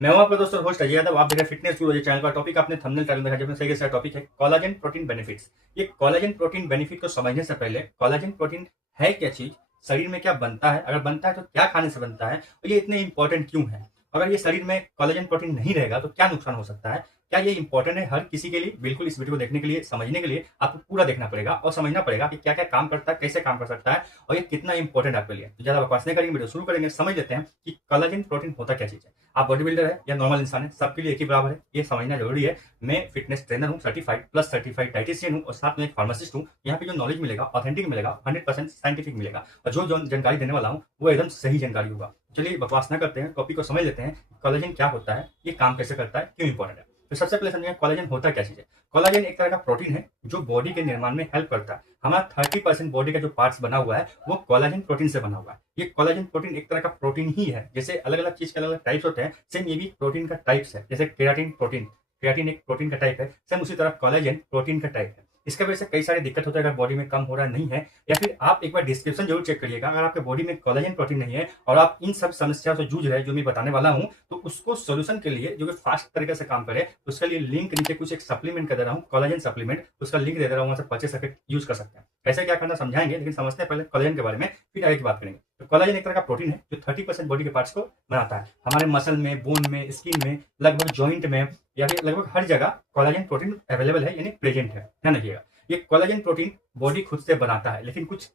मैं हूं आपका दोस्त और होस्ट अजय यादव। आप देख रहे हैं फिटनेस गुरु चैनल का। टॉपिक आपने थंबनेल टाइटल देखा, जब सही का टॉपिक है कोलाजन प्रोटीन बेनिफिट्स। ये कोलाजन प्रोटीन बेनिफिट को समझने से पहले कोलाजन प्रोटीन है क्या चीज, शरीर में क्या बनता है, अगर बनता है तो क्या खाने से बनता है और ये इतने इंपॉर्टेंट क्यों है, अगर ये शरीर में कोलाजन प्रोटीन नहीं रहेगा तो क्या नुकसान हो सकता है, क्या ये इंपॉर्टेंट है हर किसी के लिए। बिल्कुल इस वीडियो को देखने के लिए, समझने के लिए आपको पूरा देखना पड़ेगा और समझना पड़ेगा कि क्या क्या काम करता है, कैसे काम कर सकता है और ये कितना इंपॉर्टेंट आपके लिए। तो ज्यादा बकवास नहीं करेंगे, वीडियो शुरू करेंगे। समझ लेते हैं कि कोलाजन प्रोटीन होता क्या चीज है। आप बॉडी बिल्डर है या नॉर्मल इंसान है, सबके लिए एक ही बराबर है, ये समझना जरूरी है। मैं फिटनेस ट्रेनर हूँ, सर्टिफाइड प्लस सर्टिफाइड डाइटिशियन हूँ और साथ में एक फार्मासिस्ट हूँ। यहाँ पे जो नॉलेज मिलेगा ऑथेंटिक मिलेगा, 100% साइंटिफिक मिलेगा और जो जो जानकारी देने वाला हूँ वो एकदम सही जानकारी होगा। चलिए बकवास ना करते हैं, टॉपिक को समझ लेते हैं। कोलेजन क्या होता है, ये काम कैसे करता है, क्यों इंपॉर्टेंट है। तो सबसे पहले समझेंगे कोलेजन होता क्या चीज है। कोलेजन एक तरह का प्रोटीन है जो बॉडी के निर्माण में हेल्प करता है। हमारा 30% बॉडी का जो पार्ट्स बना हुआ है वो कोलेजन प्रोटीन से बना हुआ है। ये कोलेजन प्रोटीन एक तरह का प्रोटीन ही है। जैसे अलग अलग चीज के अलग अलग टाइप्स होते हैं, सेम ये भी प्रोटीन का टाइप्स है। जैसे केराटिन प्रोटीन, केराटिन एक प्रोटीन का टाइप है, सेम उसी तरह कोलेजन प्रोटीन का टाइप है। इसका वजह से कई सारी दिक्कत होता है अगर बॉडी में कम हो रहा नहीं है, या फिर आप एक बार डिस्क्रिप्शन जरूर चेक करिएगा। अगर आपके बॉडी में कोलेजन प्रोटीन नहीं है और आप इन सब समस्याओं से जूझ रहे हैं जो मैं बताने वाला हूं, तो उसको सोल्यूशन के लिए जो कि फास्ट तरीके से काम करे, उसके लिए लिंक नीचे कुछ एक सप्लीमेंट कर दे रहा हूँ, कोलेजन सप्लीमेंट, उसका लिंक दे दे रहा हूँ, वहां से परचेस करके यूज कर सकते हैं। कैसे क्या करना समझाएंगे, लेकिन समझते हैं पहले कोलेजन के बारे में, फिर आगे की बात करेंगे। तो कोलेजन एक तरह का प्रोटीन है जो 30% बॉडी के पार्ट्स को बनाता है। हमारे मसल में, बोन में, स्किन में, लगभग जॉइंट में या फिर लगभग हर जगह कोलेजन प्रोटीन अवेलेबल है, यानी प्रेजेंट है। ध्यान रखिएगा, ये कोलेजन प्रोटीन बॉडी खुद से बनाता है, लेकिन कुछ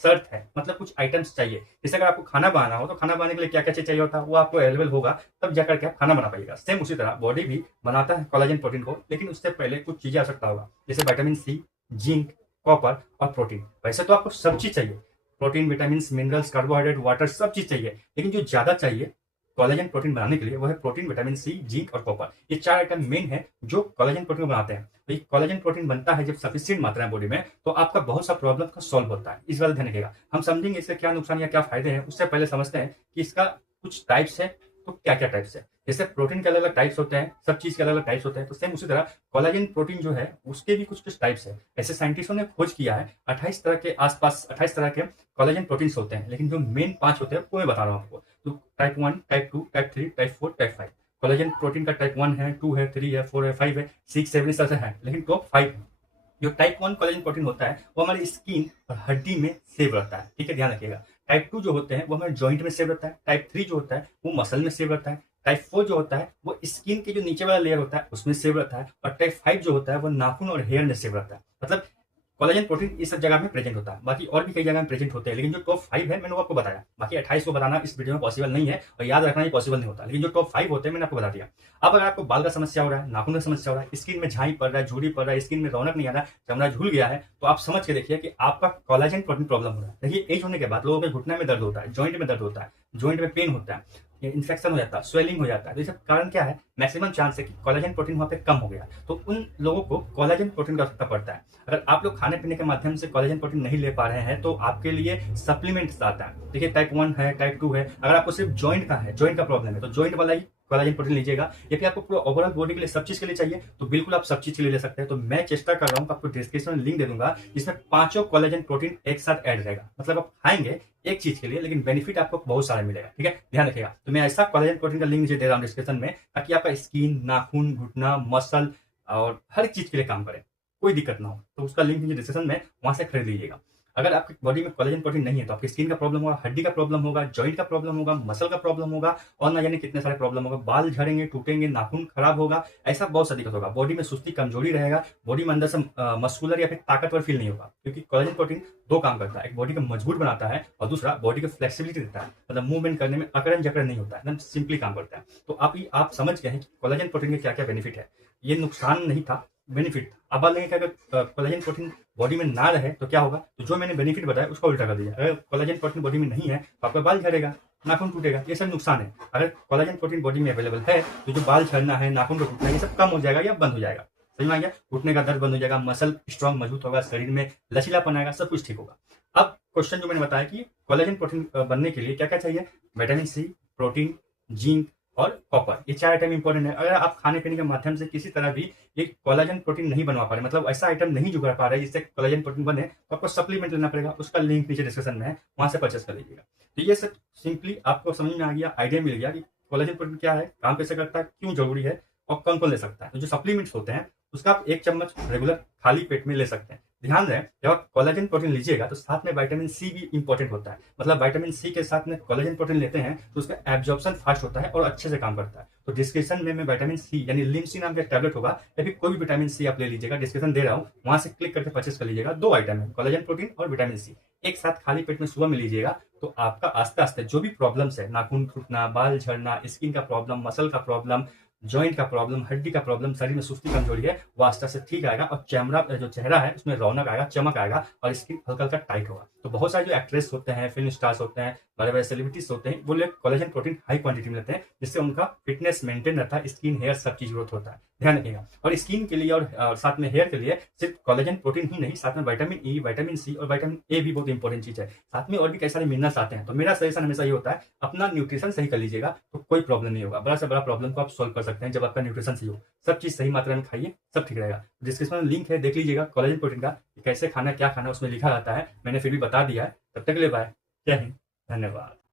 शर्त है, मतलब कुछ आइटम्स चाहिए। जैसे अगर आपको खाना बनाना हो तो खाना बनाने के लिए क्या क्या चीज चाहिए होता है, वो आपको अवेलेबल होगा तब जाकर के आप खाना बना पाइएगा। सेम उसी तरह बॉडी भी बनाता है कोलेजन प्रोटीन को, लेकिन उससे पहले कुछ चीजें आवश्यकता होगा, जैसे विटामिन सी, जिंक, कॉपर और प्रोटीन। वैसे तो आपको सब चीज चाहिए, protein, vitamin, minerals, carbohydrate, water, सब चीज चाहिए, लेकिन जो ज्यादा चाहिए कोलेजन प्रोटीन बनाने के लिए वो है प्रोटीन, विटामिन सी, जिंक और कॉपर। ये चार आइटम मेन है जो कोलेजन प्रोटीन को बनाते हैं। तो ये कोलेजन प्रोटीन बनता है जब सफिशिएंट मात्रा में बॉडी में, तो आपका बहुत सा प्रॉब्लम का सॉल्व होता है। इस बात ध्यान रखिएगा। हम समझेंगे इसके क्या नुकसान या क्या फायदे हैं, उससे पहले समझते हैं कि इसका कुछ टाइप्स है। तो क्या क्या टाइप्स है, जैसे प्रोटीन के अलग अलग टाइप्स होते हैं, सब चीज के अलग अलग टाइप्स होते हैं, तो सेम उसी तरह कोलेजन प्रोटीन जो है उसके भी कुछ कुछ टाइप्स है। ऐसे साइंटिस्टों ने खोज किया है 28 तरह के आसपास, 28 तरह के कोलेजन प्रोटीन्स होते हैं, लेकिन जो मेन 5 होते हैं वो मैं बता रहा हूँ आपको। तो type 1, type 2, type 3, type 4, type 5। Collagen protein का टाइप 1 है, 2 है, 3 है, 4 है, 5 है, 6, 7 इस तरह से है, लेकिन टॉप 5 है। जो टाइप 1 कोलेजन प्रोटीन होता है वो हमारी स्किन और हड्डी में सेव रहता है, ठीक है, ध्यान रखिएगा। टाइप 2 जो होते हैं वो हमारे जॉइंट में सेव रहता है। टाइप 3 जो होता है वो मसल में सेव रहता है। टाइप 4 जो होता है वो स्किन के जो नीचे वाला लेयर होता है उसमें सेव रहता है। और टाइप 5 जो होता है वो नाखून और हेयर में सेव रहता है। मतलब कोलेजन प्रोटीन इस सब जगह में प्रेजेंट होता है, बाकी और भी कई जगह में प्रेजेंट होते हैं, लेकिन जो टॉप 5 है मैंने आपको बताया। बाकी 28 को बताना इस वीडियो में पॉसिबल नहीं है और याद रखना ही पॉसिबल नहीं होता, लेकिन जो टॉप 5 होते हैं मैंने आपको बता दिया। अब अगर आपको बाल का समस्या हो रहा है, नाखून का समस्या हो रहा है, स्किन में झाई पड़ रहा है, झुर्री पड़ रहा है, स्किन में रौनक नहीं आ रहा है, चमड़ा झूल गया है, तो आप समझ के देखिए कि आपका कोलेजन प्रोटीन प्रॉब्लम हो रहा है। देखिए एज होने के बाद लोगों के घुटने में दर्द होता है, जॉइंट में दर्द होता है, जॉइंट में पेन होता है, इन्फेक्शन हो जाता है, स्वेलिंग हो जाता है। तो इसका कारण क्या है, मैक्सिमम चांस है कि कोलेजन प्रोटीन वहां पे कम हो गया, तो उन लोगों को कोलेजन प्रोटीन की आवश्यकता पड़ता है। अगर आप लोग खाने पीने के माध्यम से कोलेजन प्रोटीन नहीं ले पा रहे हैं तो आपके लिए सप्लीमेंट्स आता है। देखिए टाइप 1 है, टाइप 2 है। अगर आपको सिर्फ जॉइंट का है, जॉइंट का प्रॉब्लम है, तो जॉइंट वाला ही कोलेजन प्रोटीन लीजिएगा। या फिर आपको पूरा ओवरऑल बॉडी के लिए, सब चीज के लिए चाहिए, तो बिल्कुल आप सब चीज के लिए ले सकते हैं। तो मैं चेष्टा कर रहा हूँ, आपको डिस्क्रिप्शन में लिंक दे दूंगा जिसमें पांचों कोलेजन प्रोटीन एक साथ ऐड रहेगा। मतलब आप खाएंगे एक चीज के लिए, लेकिन बेनिफिट आपको बहुत सारा मिलेगा, ठीक है, ध्यान रखिएगा। तो मैं ऐसा कोलेजन प्रोटीन का लिंक नीचे दे रहा हूँ डिस्क्रिप्शन में, ताकि आपका स्किन, नाखून, घुटना, मसल और हर चीज के लिए काम करे, कोई दिक्कत ना हो। तो उसका लिंक नीचे डिस्क्रिप्शन में, वहां से खरीद लीजिएगा। अगर आपकी बॉडी में कोलेजन प्रोटीन नहीं है तो आपकी स्किन का प्रॉब्लम होगा, हड्डी का प्रॉब्लम होगा, जॉइंट का प्रॉब्लम होगा, मसल का प्रॉब्लम होगा और ना जाने कितने सारे प्रॉब्लम होगा। बाल झड़ेंगे, टूटेंगे, नाखून खराब होगा, ऐसा बहुत सा दिक्कत होगा। बॉडी में सुस्ती, कमजोरी रहेगा, बॉडी में अंदर से मस्कुलर या फिर ताकतवर फील नहीं होगा, क्योंकि कोलेजन प्रोटीन दो काम करता है, एक बॉडी को मजबूत बनाता है और दूसरा बॉडी को फ्लेक्सिबिलिटी देता है, मतलब मूवमेंट करने में अकड़न जकड़न नहीं होता है, एकदम सिंपली काम करता है। तो आप समझ गए हैं कि कोलेजन प्रोटीन के क्या क्या बेनिफिट है। ये नुकसान नहीं था, बेनिफिट। अब बात लेंगे कि अगर कोलेजन प्रोटीन बॉडी में ना रहे तो क्या होगा, तो जो मैंने बेनिफिट बताया उसको उल्टा कर दिया। अगर कोलेजन प्रोटीन बॉडी में नहीं है तो आपका बाल झड़ेगा, नाखून टूटेगा, ये सब नुकसान है। अगर कोलेजन प्रोटीन बॉडी में अवेलेबल है तो जो बाल झड़ना है, नाखून को टूटना है, ये सब कम हो जाएगा या बंद हो जाएगा। समझ में आ गया, घुटने का दर्द बंद हो जाएगा, मसल स्ट्रॉन्ग मजबूत होगा, शरीर में लचीलापन आएगा, सब कुछ ठीक होगा। अब क्वेश्चन जो मैंने बताया कि कोलेजन प्रोटीन बनने के लिए क्या क्या चाहिए, विटामिन सी, प्रोटीन, जिंक और कॉपर, ये चार आइटम इंपॉर्टेंट है। अगर आप खाने पीने के माध्यम से किसी तरह भी ये कोलेजन प्रोटीन नहीं बनवा पा रहे, मतलब ऐसा आइटम नहीं जुगाड़ पा रहे जिससे कोलेजन प्रोटीन बने, तो आपको सप्लीमेंट लेना पड़ेगा। उसका लिंक नीचे डिस्क्रिप्शन में है, वहां से परचेस कर लीजिएगा। तो ये सब सिंपली आपको समझ में आ गया, आइडिया मिल गया कि कोलेजन प्रोटीन क्या है, काम कैसे करता है, क्यों जरूरी है और कौन कौन ले सकता है। तो जो सप्लीमेंट्स होते हैं उसका आप 1 चम्मच रेगुलर खाली पेट में ले सकते हैं। ध्यान रहे जब आप कोलेजन प्रोटीन लीजिएगा तो साथ में विटामिन सी भी इंपॉर्टेंट होता है। मतलब विटामिन सी के साथ में कोलेजन प्रोटीन लेते हैं तो उसका एब्जॉर्प्शन फास्ट होता है और अच्छे से काम करता है। तो डिस्क्रिप्शन में मैं विटामिन सी यानी लिम्सी नाम का टैबलेट होगा या फिर कोई भी विटामिन सी आप ले लीजिएगा, डिस्क्रिप्शन दे रहा हूँ, वहां से क्लिक करके परचेस कर लीजिएगा। 2 आइटम है, कोलेजन प्रोटीन और विटामिन सी, एक साथ खाली पेट में सुबह में लीजिएगा तो आपका आस्ते आस्ते जो भी प्रॉब्लम्स है, नाखून टूटना, बाल झड़ना, स्किन का प्रॉब्लम, मसल का प्रॉब्लम, जॉइंट का प्रॉब्लम, हड्डी का प्रॉब्लम, शरीर में सुस्ती कमजोरी है, वो आस्ते से ठीक आएगा और जो चेहरा है उसमें रौनक आएगा, चमक आएगा और स्किन हल्का हल्का टाइट होगा। तो बहुत सारे जो एक्ट्रेस होते हैं, फिल्म स्टार्स होते हैं, बड़े बड़े सेलिब्रिटीज होते हैं, वो लोग कोलेजन प्रोटीन हाई क्वांटिटी में लेते हैं जिससे उनका फिटनेस मेंटेन रहता है, स्किन हेयर सब चीज ग्रोथ होता है। ध्यान रखिएगा। और स्किन के लिए और साथ में हेयर के लिए सिर्फ कोलेजन प्रोटीन ही नहीं, साथ में विटामिन ई, विटामिन सी और विटामिन ए भी बहुत इंपॉर्टेंट चीज है। साथ में और भी कई सारे मिनरल्स आते हैं। तो मेरा सजेशन हमेशा ये होता है अपना न्यूट्रिशन सही कर लीजिएगा तो कोई प्रॉब्लम नहीं होगा। बड़ा से बड़ा प्रॉब्लम को आप सोल्व कर सकते हैं जब आपका न्यूट्रिशन सही हो। सब चीज सही मात्रा में खाइए, सब ठीक रहेगा। डिस्क्रिप्शन में लिंक है, देख लीजिएगा कोलेजन प्रोटीन का कैसे खाना, क्या खाना उसमें लिखा रहता है, मैंने फिर भी बता दिया है। तब तक के लिए बाय, जय हिंद, धन्यवाद।